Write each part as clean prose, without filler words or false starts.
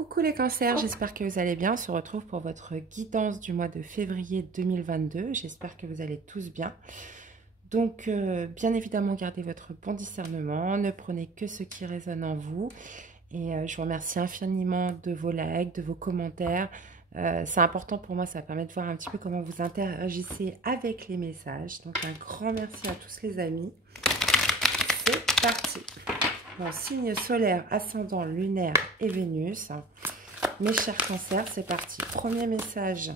Coucou les cancers, j'espère que vous allez bien. On se retrouve pour votre guidance du mois de février 2022. J'espère que vous allez tous bien. Donc, bien évidemment, gardez votre bon discernement. Ne prenez que ce qui résonne en vous. Et je vous remercie infiniment de vos likes, de vos commentaires. C'est important pour moi, ça permet de voir un petit peu comment vous interagissez avec les messages. Donc, un grand merci à tous les amis. C'est parti. Bon, signe solaire, ascendant, lunaire et Vénus. Mes chers cancers, c'est parti. Premier message,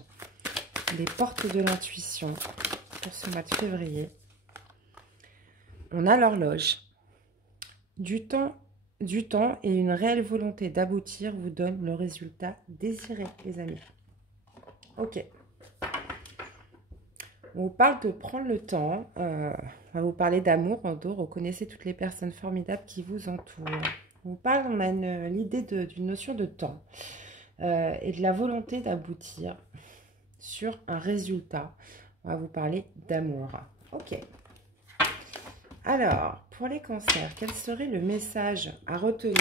les portes de l'intuition pour ce mois de février. On a l'horloge. Du temps et une réelle volonté d'aboutir vous donne le résultat désiré, les amis. Ok. On vous parle de prendre le temps. On va vous parler d'amour. Reconnaissez toutes les personnes formidables qui vous entourent. On vous parle, on a l'idée d'une notion de temps. Et de la volonté d'aboutir sur un résultat. On va vous parler d'amour. Ok. Alors, pour les cancers, quel serait le message à retenir?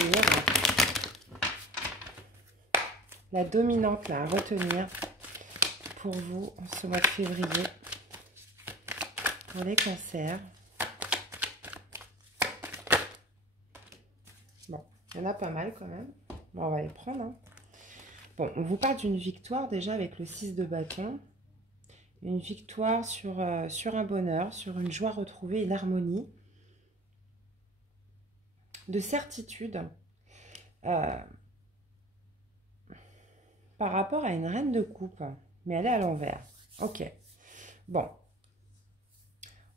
La dominante là, à retenir pour vous en ce mois de février. Pour les cancers. Bon, il y en a pas mal quand même. Bon, on va les prendre. Hein. Bon, on vous parle d'une victoire déjà avec le 6 de bâton. Une victoire sur un bonheur, sur une joie retrouvée, une harmonie. De certitude par rapport à une reine de coupe. Mais elle est à l'envers. Ok. Bon.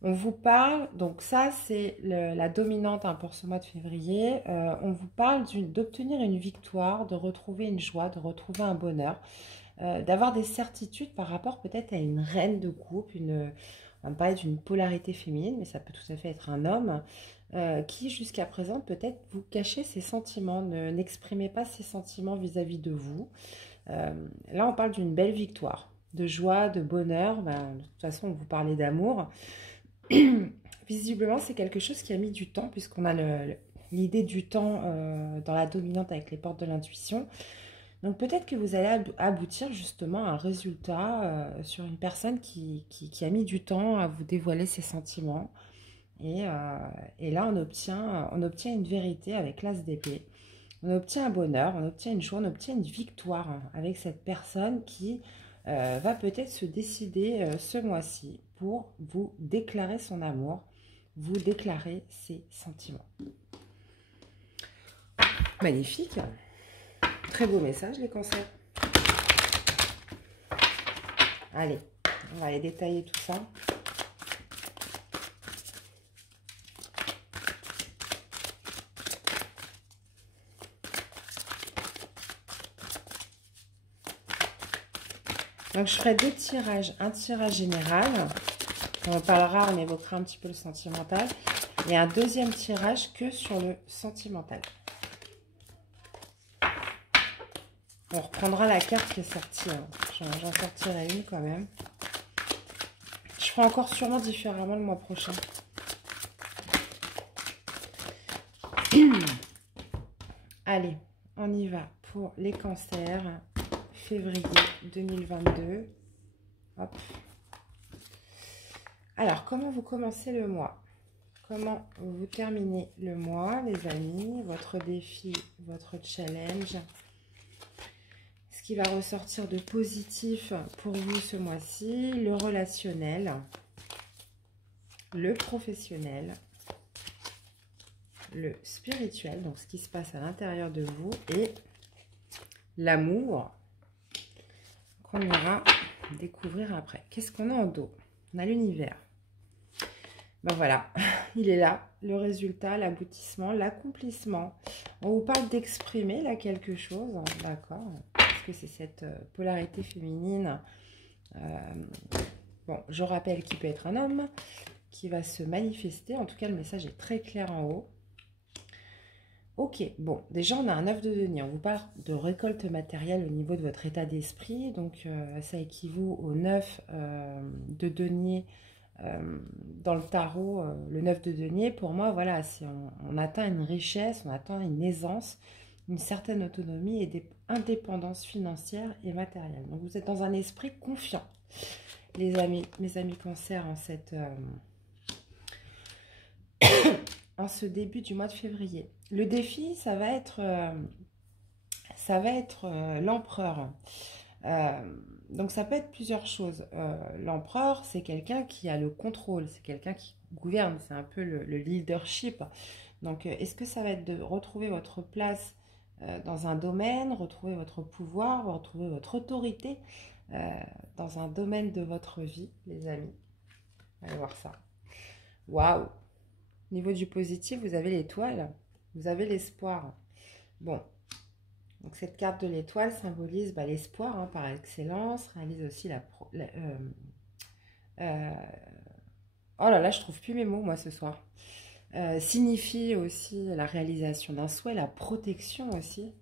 On vous parle, donc ça c'est la dominante hein, pour ce mois de février. On vous parle d'obtenir une victoire, de retrouver une joie, de retrouver un bonheur, d'avoir des certitudes par rapport peut-être à une reine de coupe, on va parler d'une polarité féminine, mais ça peut tout à fait être un homme, qui jusqu'à présent peut-être vous cachez ses sentiments, n'exprimez pas ses sentiments vis-à-vis de vous. Là on parle d'une belle victoire, de joie, de bonheur, de toute façon on vous parlait d'amour. Visiblement, c'est quelque chose qui a mis du temps, puisqu'on a l'idée du temps dans la dominante avec les portes de l'intuition. Donc peut-être que vous allez aboutir justement à un résultat sur une personne qui a mis du temps à vous dévoiler ses sentiments. Et là, on obtient une vérité avec l'as d'épée. On obtient un bonheur, on obtient une joie, on obtient une victoire hein, avec cette personne qui va peut-être se décider ce mois-ci pour vous déclarer son amour, vous déclarer ses sentiments. Magnifique. Très beau message, les cancers. Allez, on va aller détailler tout ça. Donc, je ferai deux tirages. Un tirage général. On parlera, on évoquera un petit peu le sentimental. Et un deuxième tirage que sur le sentimental. On reprendra la carte qui est sortie. Hein. J'en sortirai une quand même. Je ferai encore sûrement différemment le mois prochain. Allez, on y va pour les cancers. Février 2022. Hop. Alors, comment vous commencez le mois? Comment vous terminez le mois, les amis? Votre défi, votre challenge. Ce qui va ressortir de positif pour vous ce mois-ci, le relationnel, le professionnel, le spirituel, donc ce qui se passe à l'intérieur de vous, et l'amour qu'on ira découvrir après. Qu'est-ce qu'on a en dos? On a l'univers. Ben voilà, il est là, le résultat, l'aboutissement, l'accomplissement. On vous parle d'exprimer là quelque chose, hein, d'accord? Parce que c'est cette polarité féminine. Bon, je rappelle qu'il peut être un homme qui va se manifester. En tout cas, le message est très clair en haut. Ok, bon, déjà on a un 9 de denier, on vous parle de récolte matérielle au niveau de votre état d'esprit, donc ça équivaut au 9 de denier dans le tarot, le 9 de denier. Pour moi, voilà, on atteint une richesse, on atteint une aisance, une certaine autonomie et indépendance financière et matérielle. Donc, vous êtes dans un esprit confiant, les amis, mes amis Cancer, en ce début du mois de février. Le défi, ça va être l'empereur. Donc ça peut être plusieurs choses. L'empereur, c'est quelqu'un qui a le contrôle, c'est quelqu'un qui gouverne, c'est un peu le leadership. Donc est-ce que ça va être de retrouver votre place dans un domaine, retrouver votre pouvoir, retrouver votre autorité dans un domaine de votre vie, les amis? Allez voir ça. Waouh! Au niveau du positif, vous avez l'étoile, vous avez l'espoir. Bon, donc cette carte de l'étoile symbolise l'espoir par excellence, réalise aussi oh là là, je trouve plus mes mots moi ce soir. Signifie aussi la réalisation d'un souhait, la protection aussi.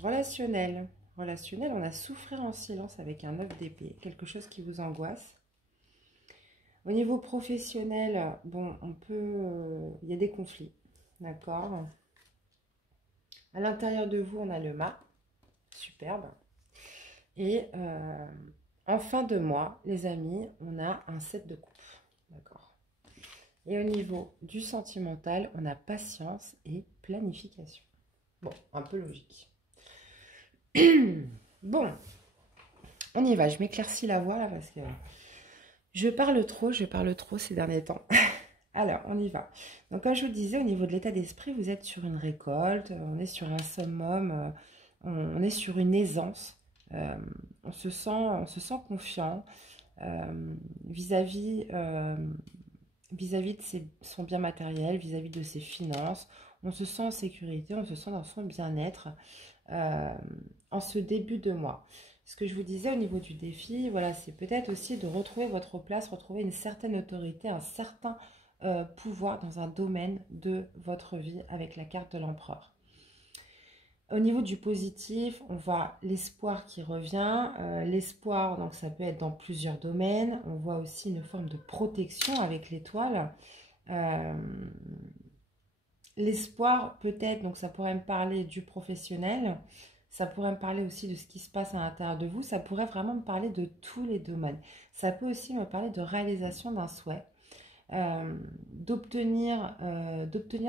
Relationnel. Relationnel, on a souffrir en silence avec un 9 d'épée, quelque chose qui vous angoisse. Au niveau professionnel, bon, on peut... il y a des conflits, d'accord? À l'intérieur de vous, on a le mât, superbe. Et en fin de mois, les amis, on a un 7 de coupe, d'accord? Et au niveau du sentimental, on a patience et planification. Bon, un peu logique. Bon, on y va. Je m'éclaircis la voix là parce que je parle trop ces derniers temps. Alors, on y va. Donc, comme je vous disais, au niveau de l'état d'esprit, vous êtes sur une récolte, on est sur un summum, on est sur une aisance. On se sent confiant vis-à-vis de son bien matériel, vis-à-vis de ses finances. On se sent en sécurité, on se sent dans son bien-être en ce début de mois. Ce que je vous disais au niveau du défi, voilà, c'est peut-être aussi de retrouver votre place, retrouver une certaine autorité, un certain pouvoir dans un domaine de votre vie avec la carte de l'empereur. Au niveau du positif, on voit l'espoir qui revient. L'espoir, donc ça peut être dans plusieurs domaines. On voit aussi une forme de protection avec l'étoile. L'espoir, peut-être, donc ça pourrait me parler du professionnel. Ça pourrait me parler aussi de ce qui se passe à l'intérieur de vous. Ça pourrait vraiment me parler de tous les domaines. Ça peut aussi me parler de réalisation d'un souhait. D'obtenir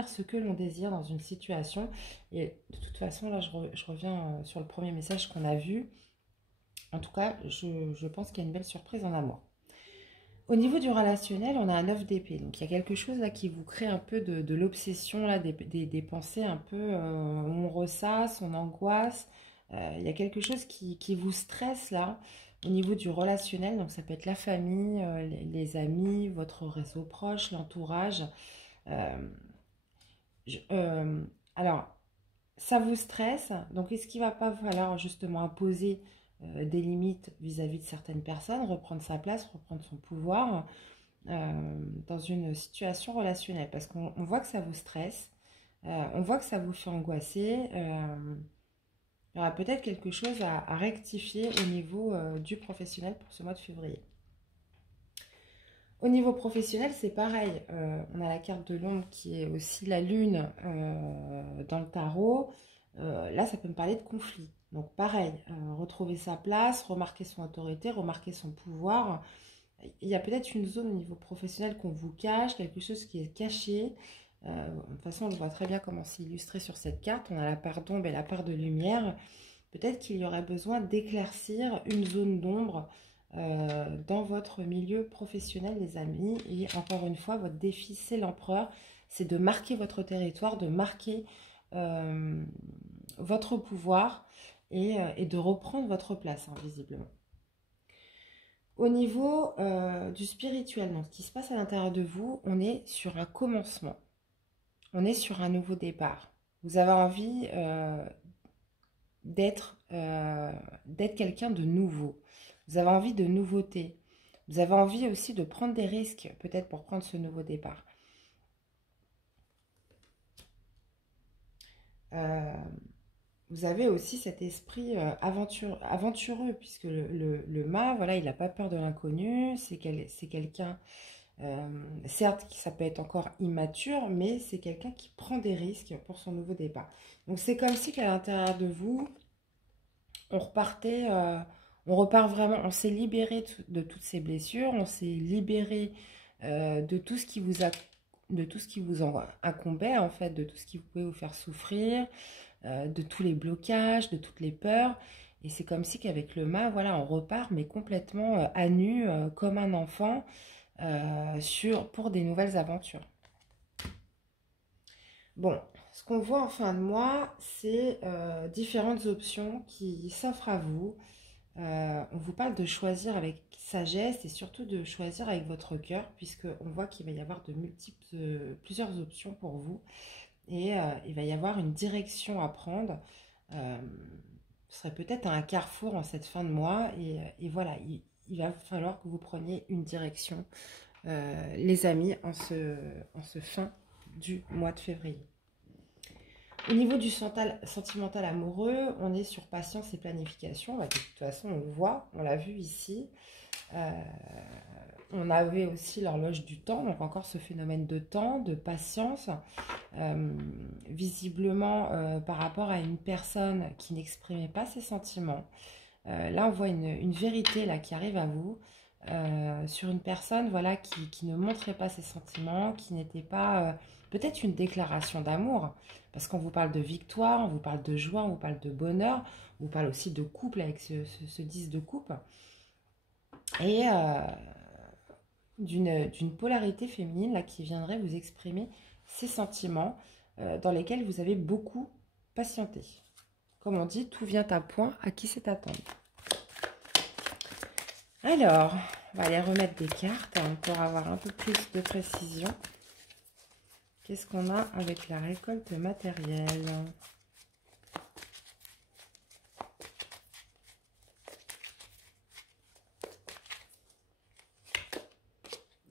ce que l'on désire dans une situation. Et de toute façon, là, je reviens sur le premier message qu'on a vu. En tout cas, je pense qu'il y a une belle surprise en amour. Au niveau du relationnel, on a un 9 d'épée. Donc, il y a quelque chose là qui vous crée un peu de l'obsession, là, des pensées un peu où on ressasse, on angoisse. Il y a quelque chose qui vous stresse là. Au niveau du relationnel, donc ça peut être la famille, les amis, votre réseau proche, l'entourage. Alors, ça vous stresse. Donc, est-ce qu'il ne va pas falloir justement imposer des limites vis-à-vis de certaines personnes, reprendre sa place, reprendre son pouvoir dans une situation relationnelle? Parce qu'on voit que ça vous stresse, on voit que ça vous fait angoisser. Il y aura peut-être quelque chose à rectifier au niveau du professionnel pour ce mois de février. Au niveau professionnel, c'est pareil. On a la carte de l'ombre qui est aussi la lune dans le tarot. Là, ça peut me parler de conflit. Donc pareil, retrouver sa place, remarquer son autorité, remarquer son pouvoir. Il y a peut-être une zone au niveau professionnel qu'on vous cache, quelque chose qui est caché. De toute façon, on le voit très bien comment c'est illustré sur cette carte. On a la part d'ombre et la part de lumière. Peut-être qu'il y aurait besoin d'éclaircir une zone d'ombre dans votre milieu professionnel, les amis. Et encore une fois, votre défi, c'est l'empereur. C'est de marquer votre territoire, de marquer votre pouvoir et de reprendre votre place, visiblement. Au niveau du spirituel, donc, ce qui se passe à l'intérieur de vous, on est sur un commencement. On est sur un nouveau départ. Vous avez envie d'être quelqu'un de nouveau. Vous avez envie de nouveauté. Vous avez envie aussi de prendre des risques, peut-être pour prendre ce nouveau départ. Vous avez aussi cet esprit aventureux, puisque le mât, voilà, il n'a pas peur de l'inconnu. C'est quelqu'un Certes, ça peut être encore immature, mais c'est quelqu'un qui prend des risques pour son nouveau départ. Donc c'est comme si qu'à l'intérieur de vous, on repartait, on repart vraiment, on s'est libéré de toutes ces blessures, on s'est libéré de tout ce qui vous a, de tout ce qui vous incombait en fait, de tout ce qui pouvait vous faire souffrir, de tous les blocages, de toutes les peurs. Et c'est comme si qu'avec le mât, voilà, on repart, mais complètement à nu, comme un enfant, pour des nouvelles aventures. Bon, ce qu'on voit en fin de mois, c'est différentes options qui s'offrent à vous. On vous parle de choisir avec sagesse et surtout de choisir avec votre cœur, puisqu'on voit qu'il va y avoir plusieurs options pour vous. Et il va y avoir une direction à prendre. Ce serait peut-être un carrefour en cette fin de mois. Et voilà, il va falloir que vous preniez une direction, les amis, en ce fin du mois de février. Au niveau du sentimental amoureux, on est sur patience et planification. De toute façon, on le voit, on l'a vu ici. On avait aussi l'horloge du temps, donc encore ce phénomène de temps, de patience. Visiblement, par rapport à une personne qui n'exprimait pas ses sentiments. Là, on voit une vérité là, qui arrive à vous. Sur une personne voilà, qui ne montrait pas ses sentiments, qui n'était pas peut-être une déclaration d'amour, parce qu'on vous parle de victoire, on vous parle de joie, on vous parle de bonheur, on vous parle aussi de couple avec ce 10 de coupe, et d'une polarité féminine là, qui viendrait vous exprimer ces sentiments dans lesquels vous avez beaucoup patienté. Comme on dit, tout vient à point, à qui c'est attendre. Alors, on va aller remettre des cartes pour avoir un peu plus de précision. Qu'est-ce qu'on a avec la récolte matérielle?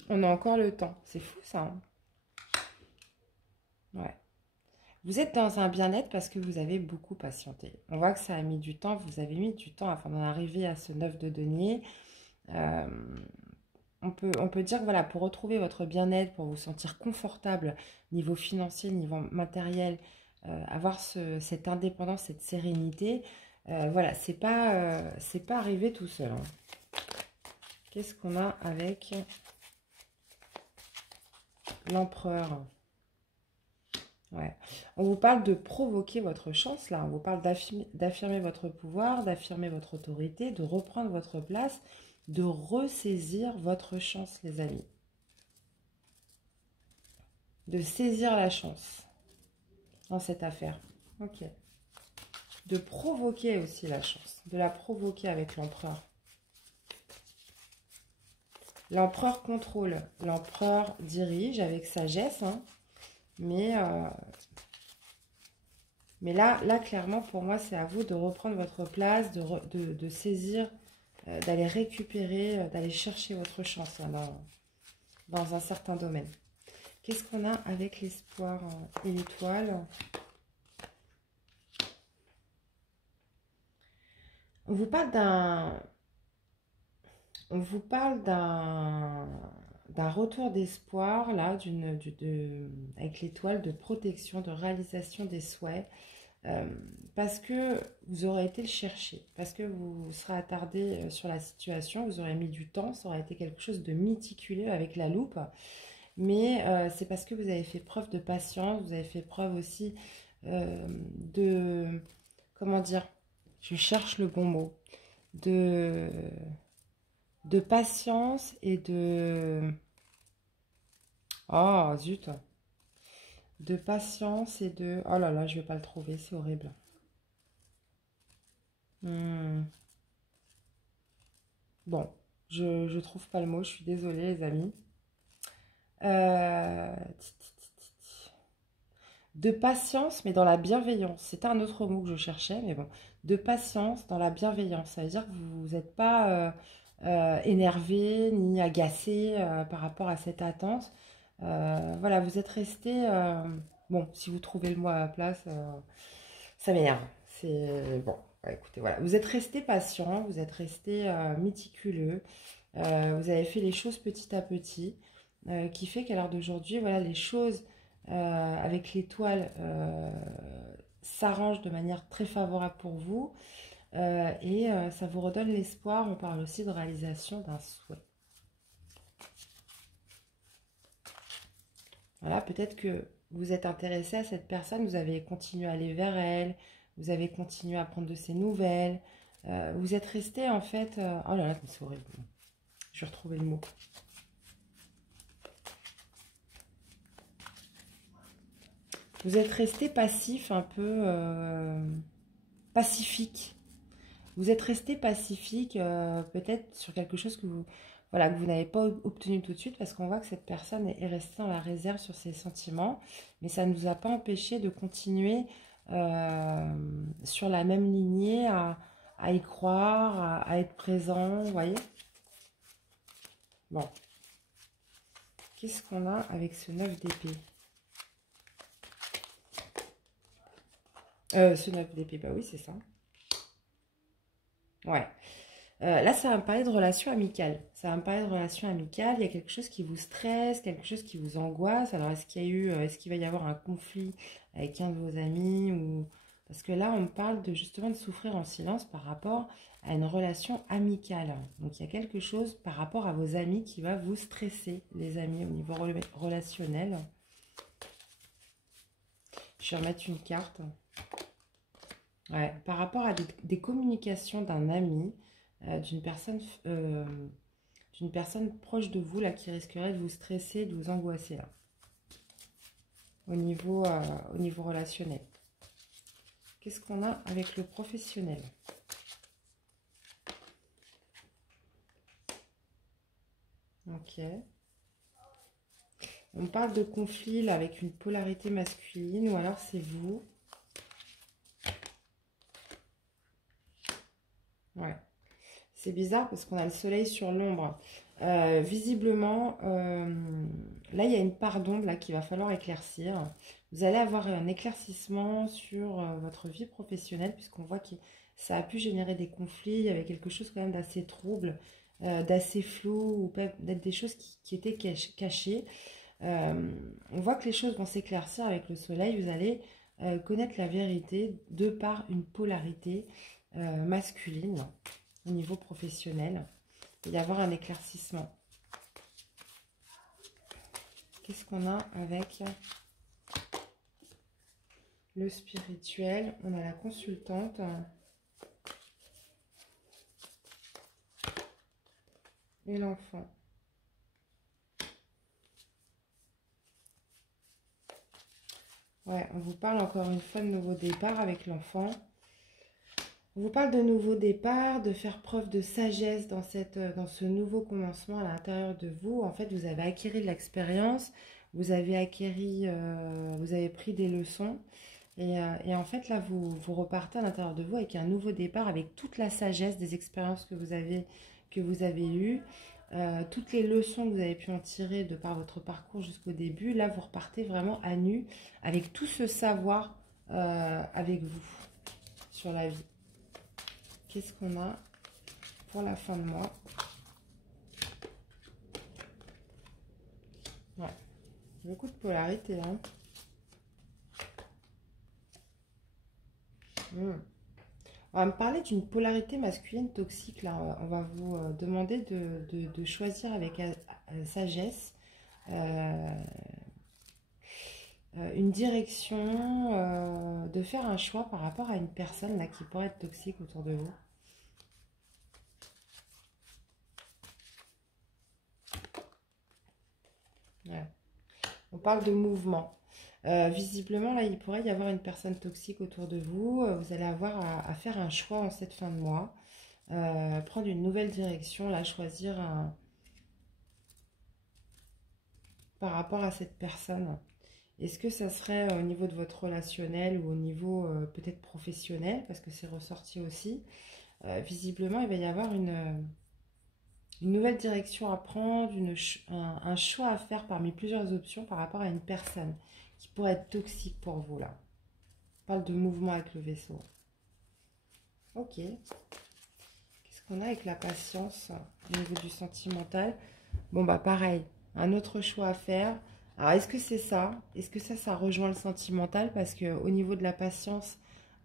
On a encore le temps. C'est fou ça. Hein, ouais. Vous êtes dans un bien-être parce que vous avez beaucoup patienté. On voit que ça a mis du temps. Vous avez mis du temps afin d'en arriver à ce 9 de denier. On peut dire que voilà, pour retrouver votre bien-être, pour vous sentir confortable niveau financier, niveau matériel, avoir cette indépendance, cette sérénité, voilà, c'est pas arrivé tout seul. Hein. Qu'est-ce qu'on a avec l'empereur? Ouais. On vous parle de provoquer votre chance, là. On vous parle d'affirmer votre pouvoir, d'affirmer votre autorité, de reprendre votre place, de ressaisir votre chance, les amis. De saisir la chance dans cette affaire. Ok. De provoquer aussi la chance. De la provoquer avec l'empereur. L'empereur contrôle. L'empereur dirige avec sagesse, hein. Mais là, clairement, pour moi, c'est à vous de reprendre votre place, de saisir, d'aller récupérer, d'aller chercher votre chance hein, dans un certain domaine. Qu'est-ce qu'on a avec l'espoir et l'étoile? On vous parle d'un retour d'espoir, là, avec l'étoile de protection, de réalisation des souhaits, parce que vous aurez été le chercher, parce que vous serez attardé sur la situation, vous aurez mis du temps, ça aurait été quelque chose de méticuleux avec la loupe, mais c'est parce que vous avez fait preuve de patience, vous avez fait preuve aussi comment dire, je cherche le bon mot, de patience et de... Oh, zut. De patience et de... Oh là là, je vais pas le trouver, c'est horrible. Bon, je trouve pas le mot, je suis désolée les amis. De patience, mais dans la bienveillance. C'était un autre mot que je cherchais, mais bon. De patience dans la bienveillance. Ça veut dire que vous n'êtes pas énervé ni agacé par rapport à cette attente. Voilà, vous êtes resté... bon, si vous trouvez le mot à la place, ça m'énerve. C'est... Bon, ouais, écoutez, voilà. Vous êtes resté patient, vous êtes resté méticuleux. Vous avez fait les choses petit à petit. qui fait qu'à l'heure d'aujourd'hui, voilà, les choses avec l'étoile s'arrangent de manière très favorable pour vous et ça vous redonne l'espoir. On parle aussi de réalisation d'un souhait. Voilà, peut-être que vous êtes intéressé à cette personne, vous avez continué à aller vers elle, vous avez continué à prendre de ses nouvelles, vous êtes resté en fait... oh là là, c'est horrible. Je vais retrouver le mot. Vous êtes resté passif, un peu pacifique. Vous êtes resté pacifique, peut-être sur quelque chose que vous, voilà, que vous n'avez pas obtenu tout de suite, parce qu'on voit que cette personne est restée dans la réserve sur ses sentiments, mais ça ne vous a pas empêché de continuer sur la même lignée, à y croire, à être présent, vous voyez. Bon. Qu'est-ce qu'on a avec ce 9 d'épée? Ce 9 d'épée, bah oui, c'est ça. Ouais. Là, ça va me parler de relations amicales. Ça va me parler de relations amicales. Il y a quelque chose qui vous stresse, quelque chose qui vous angoisse. Alors, est-ce qu'il va y avoir un conflit avec un de vos amis ou... Parce que là, on me parle de justement de souffrir en silence par rapport à une relation amicale. Donc, il y a quelque chose par rapport à vos amis qui va vous stresser, les amis, au niveau relationnel. Je vais remettre une carte. Ouais, par rapport à des communications d'un ami, d'une personne proche de vous, là, qui risquerait de vous stresser, de vous angoisser, là, au niveau relationnel. Qu'est-ce qu'on a avec le professionnel? Ok. On parle de conflit, là, avec une polarité masculine, ou alors c'est vous. Ouais. C'est bizarre parce qu'on a le soleil sur l'ombre. Visiblement, là, il y a une part d'ombre là qu'il va falloir éclaircir. Vous allez avoir un éclaircissement sur votre vie professionnelle puisqu'on voit que ça a pu générer des conflits. Il y avait quelque chose quand même d'assez trouble, d'assez flou ou peut-être des choses qui étaient cachées. On voit que les choses vont s'éclaircir avec le soleil. Vous allez connaître la vérité de par une polarité masculine au niveau professionnel. Il va y avoir un éclaircissement. Qu'est-ce qu'on a avec le spirituel? On a la consultante et l'enfant. Ouais, on vous parle encore une fois de nouveau départ avec l'enfant. On vous parle de nouveau départ, de faire preuve de sagesse dans ce nouveau commencement à l'intérieur de vous. En fait, vous avez acquis de l'expérience, vous avez pris des leçons. Et en fait, là, vous repartez à l'intérieur de vous avec un nouveau départ, avec toute la sagesse des expériences que vous avez eues, toutes les leçons que vous avez pu en tirer de par votre parcours jusqu'au début. Là, vous repartez vraiment à nu, avec tout ce savoir avec vous sur la vie. Qu'est-ce qu'on a pour la fin de mois? Ouais, beaucoup de polarité, hein. On va me parler d'une polarité masculine toxique, là. On va vous demander de choisir avec sagesse une direction, de faire un choix par rapport à une personne là qui pourrait être toxique autour de vous. Ouais. On parle de mouvement. Visiblement, là, il pourrait y avoir une personne toxique autour de vous. Vous allez avoir à faire un choix en cette fin de mois. Prendre une nouvelle direction, là, choisir par rapport à cette personne. Est-ce que ça serait au niveau de votre relationnel ou au niveau peut-être professionnel, parce que c'est ressorti aussi. Visiblement, il va y avoir une nouvelle direction à prendre, un choix à faire parmi plusieurs options par rapport à une personne qui pourrait être toxique pour vous, là. On parle de mouvement avec le vaisseau. Ok. Qu'est-ce qu'on a avec la patience au niveau du sentimental? Bon, bah pareil. un autre choix à faire. Alors, est-ce que c'est ça? Est-ce que ça rejoint le sentimental? Parce qu'au niveau de la patience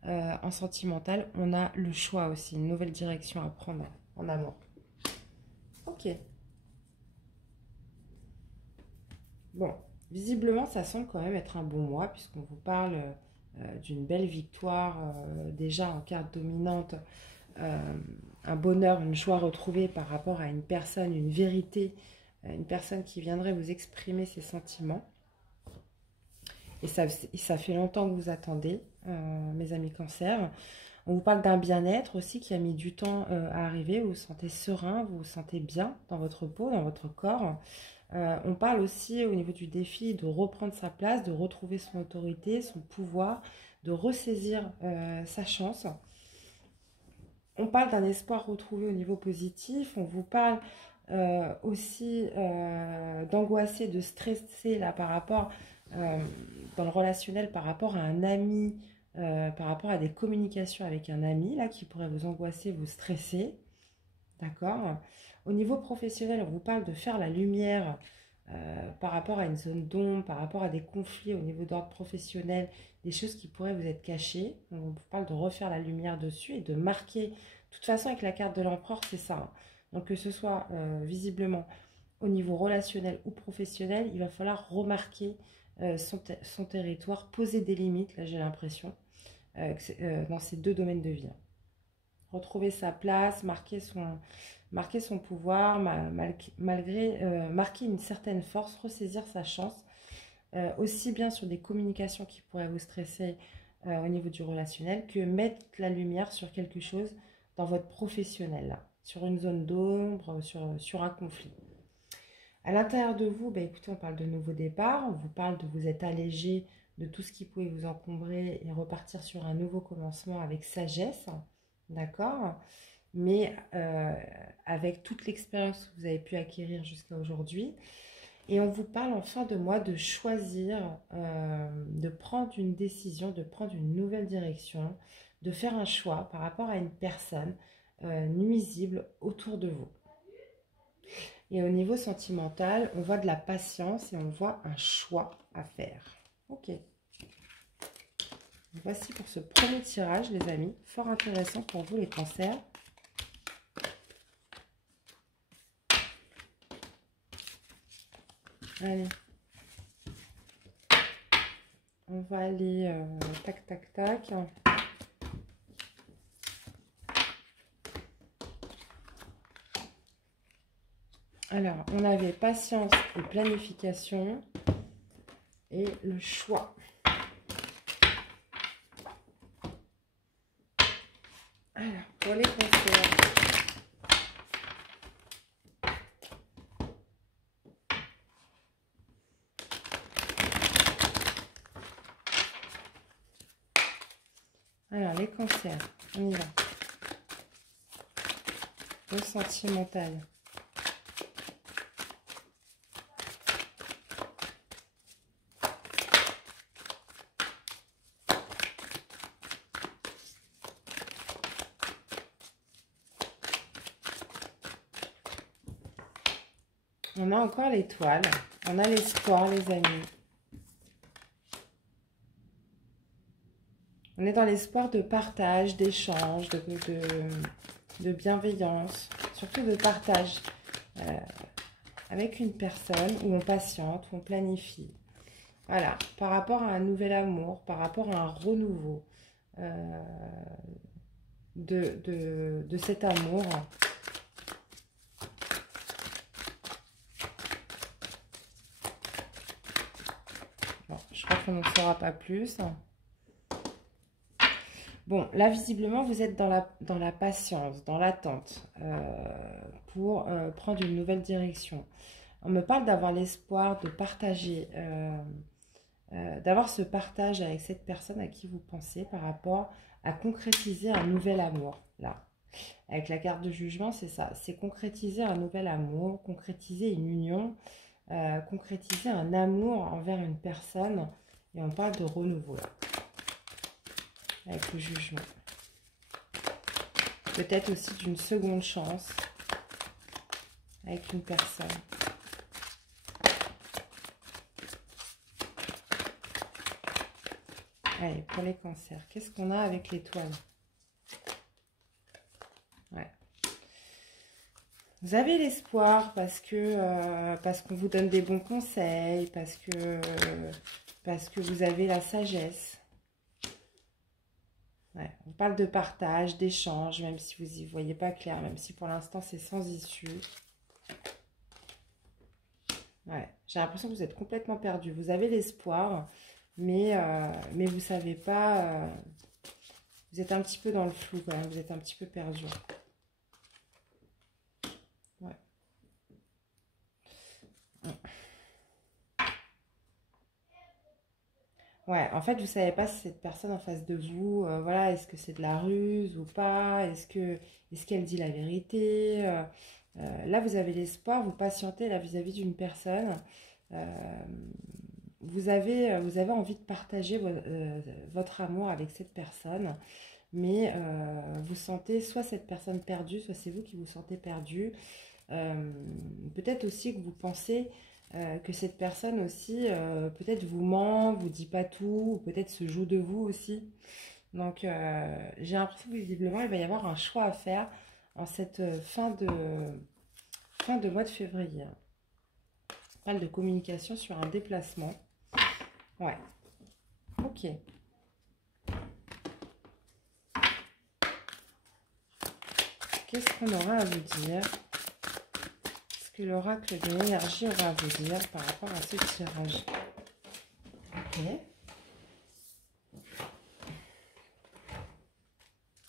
en sentimental, on a le choix aussi, une nouvelle direction à prendre en amour. Ok. Bon, visiblement, ça semble quand même être un bon mois, puisqu'on vous parle d'une belle victoire, déjà en carte dominante, euh, un bonheur, une joie retrouvée par rapport à une personne, une vérité, une personne qui viendrait vous exprimer ses sentiments. Et ça fait longtemps que vous attendez, mes amis Cancer. On vous parle d'un bien-être aussi qui a mis du temps à arriver. Vous vous sentez serein, vous vous sentez bien dans votre peau, dans votre corps. On parle aussi au niveau du défi de reprendre sa place, de retrouver son autorité, son pouvoir, de ressaisir sa chance. On parle d'un espoir retrouvé au niveau positif. On vous parle aussi d'angoisser, de stresser là, par rapport, dans le relationnel, par rapport à un ami, par rapport à des communications avec un ami là, qui pourrait vous angoisser, vous stresser. D'accord? Au niveau professionnel, on vous parle de faire la lumière par rapport à une zone d'ombre, par rapport à des conflits au niveau d'ordre professionnel, des choses qui pourraient vous être cachées. On vous parle de refaire la lumière dessus et de marquer. De toute façon, avec la carte de l'empereur, c'est ça. Hein. Donc que ce soit visiblement au niveau relationnel ou professionnel, il va falloir remarquer son territoire, poser des limites, là j'ai l'impression, dans ces deux domaines de vie. Retrouver sa place, marquer son pouvoir, marquer une certaine force, ressaisir sa chance, aussi bien sur des communications qui pourraient vous stresser au niveau du relationnel, que mettre la lumière sur quelque chose dans votre professionnel, là, sur une zone d'ombre, sur un conflit. À l'intérieur de vous, écoutez, on parle de nouveau départ, on vous parle de vous être allégé de tout ce qui pouvait vous encombrer et repartir sur un nouveau commencement avec sagesse, d'accord ? Mais avec toute l'expérience que vous avez pu acquérir jusqu'à aujourd'hui. Et on vous parle en fin de mois de choisir, de prendre une décision, de prendre une nouvelle direction, de faire un choix par rapport à une personne nuisible autour de vous. Et au niveau sentimental, on voit de la patience et on voit un choix à faire. Ok. Voici pour ce premier tirage, les amis. Fort intéressant pour vous, les cancers. Allez. On va aller tac, tac, tac. Alors, on avait patience et planification et le choix. Alors, pour les cancers. Alors, les cancers, on y va. Le sentimental. On a encore l'étoile. On a l'espoir, les amis. On est dans l'espoir de partage, d'échange, de bienveillance, surtout de partage avec une personne où on patiente, où on planifie. Voilà, par rapport à un nouvel amour, par rapport à un renouveau de cet amour. Bon, je crois qu'on n'en saura pas plus. Bon, là, visiblement, vous êtes dans la patience, dans l'attente pour prendre une nouvelle direction. On me parle d'avoir l'espoir de partager, d'avoir ce partage avec cette personne à qui vous pensez par rapport à concrétiser un nouvel amour. Là, avec la carte de jugement, c'est ça. C'est concrétiser un nouvel amour, concrétiser une union, concrétiser un amour envers une personne. Et on parle de renouveau, là. Avec le jugement. Peut-être aussi d'une seconde chance avec une personne. Allez, pour les cancers, qu'est-ce qu'on a avec l'étoile? Ouais. Vous avez l'espoir parce qu'on vous donne des bons conseils, parce que vous avez la sagesse. Ouais, on parle de partage, d'échange, même si vous n'y voyez pas clair, même si pour l'instant c'est sans issue. Ouais, j'ai l'impression que vous êtes complètement perdu. Vous avez l'espoir, mais vous ne savez pas. Vous êtes un petit peu dans le flou quand même, vous êtes un petit peu perdu. Ouais. Ouais, en fait, vous ne savez pas si cette personne en face de vous, voilà, est-ce que c'est de la ruse ou pas? Est-ce qu'elle dit la vérité? Là, vous avez l'espoir, vous patientez là vis-à-vis d'une personne. Euh, vous avez envie de partager votre amour avec cette personne, mais vous sentez soit cette personne perdue, soit c'est vous qui vous sentez perdu. Peut-être aussi que vous pensez que cette personne aussi, peut-être vous ment, vous dit pas tout, ou peut-être se joue de vous aussi. Donc, j'ai l'impression que visiblement, il va y avoir un choix à faire en cette fin de mois de février. On parle de communication sur un déplacement. Ouais. Ok. Qu'est-ce qu'on aura à vous dire? Qu'est-ce que l'oracle de l'énergie aura à vous dire par rapport à ce tirage? Ok.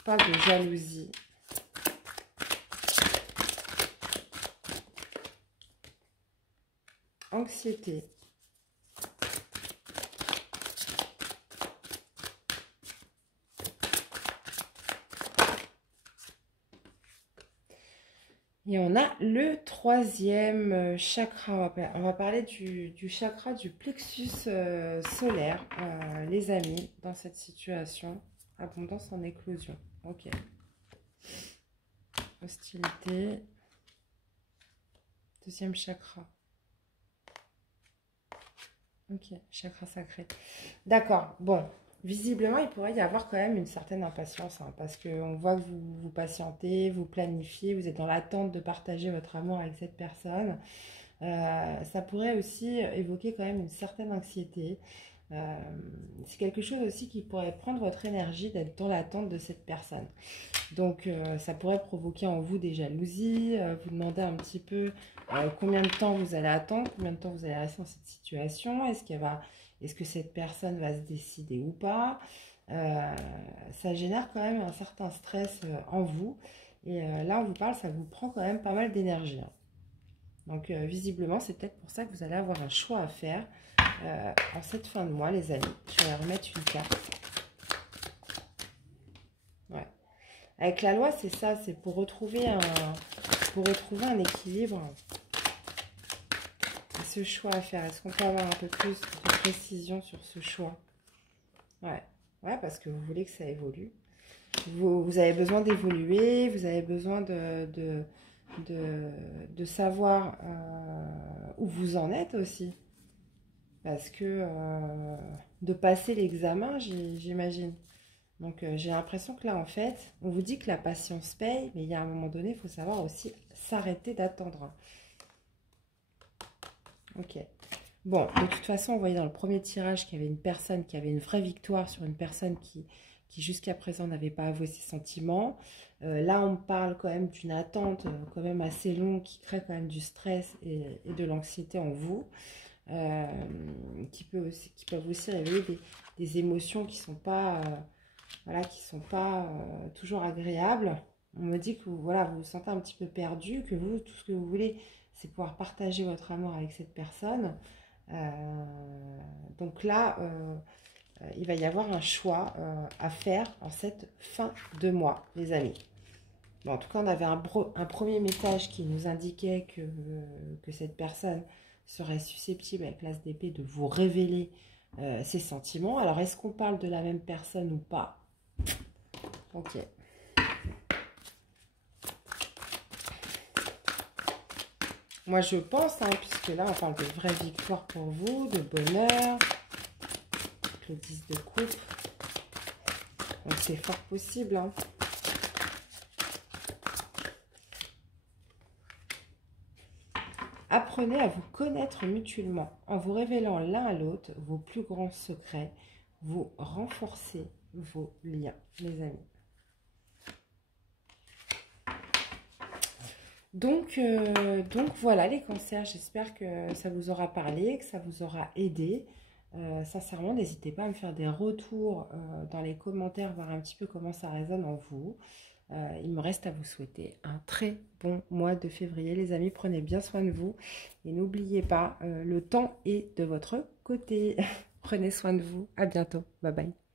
Pas de jalousie. Anxiété. Et on a le troisième chakra. On va parler du chakra du plexus solaire, les amis, dans cette situation. Abondance en éclosion. Ok. Hostilité. Deuxième chakra. Ok, chakra sacré. D'accord, bon. Visiblement, il pourrait y avoir quand même une certaine impatience, hein, parce qu'on voit que vous patientez, vous planifiez, vous êtes dans l'attente de partager votre amour avec cette personne. Ça pourrait aussi évoquer quand même une certaine anxiété. C'est quelque chose aussi qui pourrait prendre votre énergie d'être dans l'attente de cette personne. Donc, ça pourrait provoquer en vous des jalousies, vous demander un petit peu combien de temps vous allez attendre, combien de temps vous allez rester dans cette situation, est-ce que cette personne va se décider ou pas. Ça génère quand même un certain stress en vous. Et là, on vous parle, ça vous prend quand même pas mal d'énergie, hein. Donc, visiblement, c'est peut-être pour ça que vous allez avoir un choix à faire en cette fin de mois, les amis. Je vais remettre une carte. Ouais. Avec la loi, c'est ça, c'est pour retrouver un équilibre. Et ce choix à faire, est-ce qu'on peut avoir un peu plus de précision sur ce choix? Ouais, ouais, parce que vous voulez que ça évolue. Vous avez besoin d'évoluer, vous avez besoin de savoir où vous en êtes aussi. Parce que de passer l'examen, j'imagine. Donc, j'ai l'impression que là, en fait, on vous dit que la patience paye, mais il y a un moment donné, il faut savoir aussi s'arrêter d'attendre. Ok. Bon, de toute façon, on voyait dans le premier tirage qu'il y avait une personne qui avait une vraie victoire sur une personne qui jusqu'à présent n'avait pas avoué ses sentiments. Là, on parle quand même d'une attente quand même assez longue qui crée quand même du stress et de l'anxiété en vous. Qui peuvent aussi révéler des émotions qui sont pas voilà, qui sont pas toujours agréables. On me dit que voilà, vous vous sentez un petit peu perdu, que vous, tout ce que vous voulez, c'est pouvoir partager votre amour avec cette personne. Donc là, il va y avoir un choix à faire en cette fin de mois, les amis. Bon, en tout cas, on avait un premier message qui nous indiquait que cette personne serait susceptible, avec l'as d'épée, de vous révéler ses sentiments. Alors, est-ce qu'on parle de la même personne ou pas? Ok. Moi, je pense, hein, puisque là, on parle de vraie victoire pour vous, de bonheur. Le 10 de coupe. Donc c'est fort possible, hein. Apprenez à vous connaître mutuellement en vous révélant l'un à l'autre vos plus grands secrets. Vous renforcez vos liens, les amis. Donc voilà les cancers, j'espère que ça vous aura parlé, que ça vous aura aidé. Sincèrement, n'hésitez pas à me faire des retours dans les commentaires, voir un petit peu comment ça résonne en vous. Il me reste à vous souhaiter un très bon mois de février. Les amis, prenez bien soin de vous. Et n'oubliez pas, le temps est de votre côté. Prenez soin de vous. À bientôt. Bye bye.